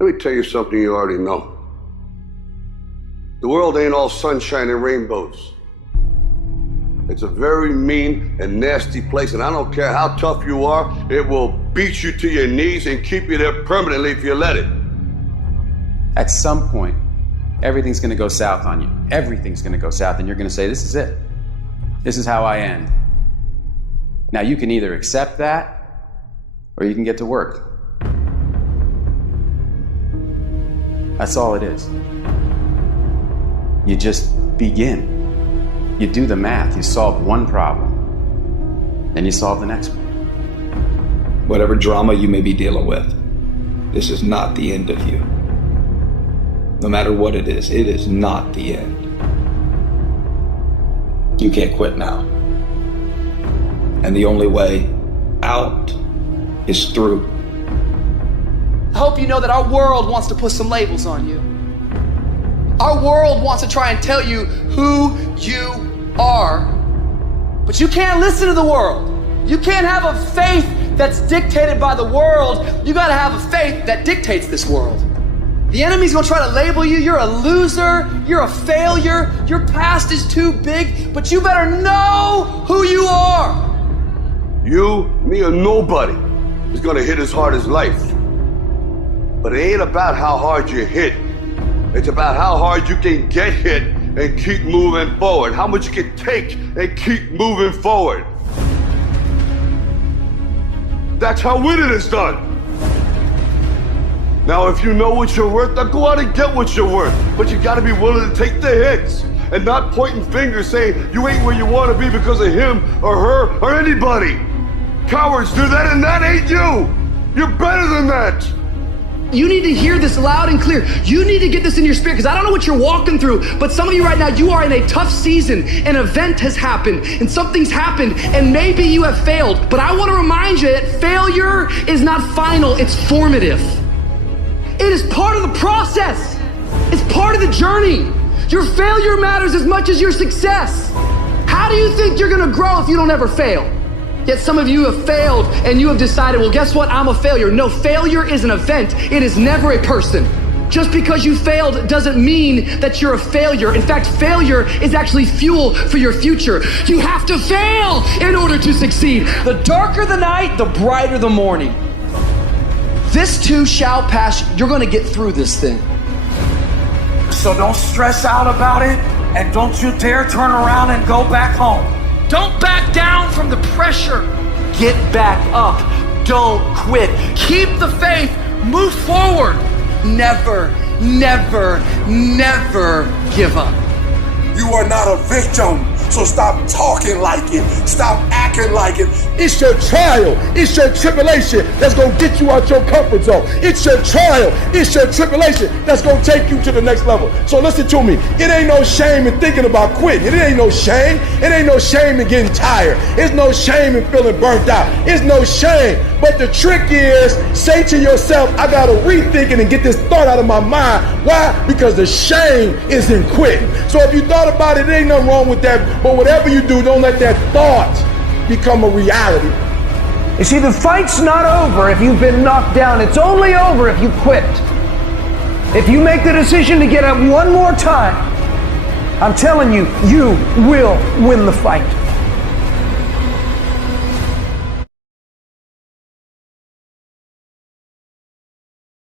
Let me tell you something you already know. The world ain't all sunshine and rainbows. It's a very mean and nasty place, and I don't care how tough you are, it will beat you to your knees and keep you there permanently if you let it. At some point, everything's gonna go south on you. Everything's gonna go south, and you're gonna say, this is it. This is how I end. Now, you can either accept that, or you can get to work. That's all it is. You just begin. You do the math, you solve one problem, then you solve the next one. Whatever drama you may be dealing with, this is not the end of you. No matter what it is not the end. You can't quit now. And the only way out is through. I hope you know that our world wants to put some labels on you. Our world wants to try and tell you who you are. But you can't listen to the world. You can't have a faith that's dictated by the world. You gotta have a faith that dictates this world. The enemy's gonna try to label you. You're a loser. You're a failure. Your past is too big. But you better know who you are. You, me, or nobody is gonna hit as hard as life. But it ain't about how hard you hit. It's about how hard you can get hit and keep moving forward. How much you can take and keep moving forward. That's how winning is done. Now, if you know what you're worth, now go out and get what you're worth. But you gotta be willing to take the hits and not pointing fingers saying you ain't where you wanna be because of him or her or anybody. Cowards do that, and that ain't you. You're better than that. You need to hear this loud and clear. You need to get this in your spirit, because I don't know what you're walking through, but some of you right now, you are in a tough season. An event has happened and something's happened, and maybe you have failed. But I want to remind you that failure is not final, it's formative. It is part of the process. It's part of the journey. Your failure matters as much as your success. How do you think you're gonna grow if you don't ever fail? Yet some of you have failed and you have decided, well, guess what? I'm a failure. No, failure is an event. It is never a person. Just because you failed doesn't mean that you're a failure. In fact, failure is actually fuel for your future. You have to fail in order to succeed. The darker the night, the brighter the morning. This too shall pass. You're gonna get through this thing. So don't stress out about it, and don't you dare turn around and go back home. Don't back down from the pressure. Get back up. Don't quit. Keep the faith. Move forward. Never, never, never give up. You are not a victim, so stop talking like it. Stop acting like it. It's your trial, it's your tribulation that's gonna get you out your comfort zone. It's your trial, it's your tribulation that's gonna take you to the next level. So listen to me, it ain't no shame in thinking about quitting. It ain't no shame. It ain't no shame in getting tired. It's no shame in feeling burnt out. It's no shame. But the trick is, say to yourself, I gotta rethink it and get this thought out of my mind. Why? Because the shame is in quitting. So if you thought about it, there ain't nothing wrong with that. But whatever you do, don't let that thought become a reality. You see, the fight's not over if you've been knocked down. It's only over if you quit. If you make the decision to get up one more time, I'm telling you, you will win the fight.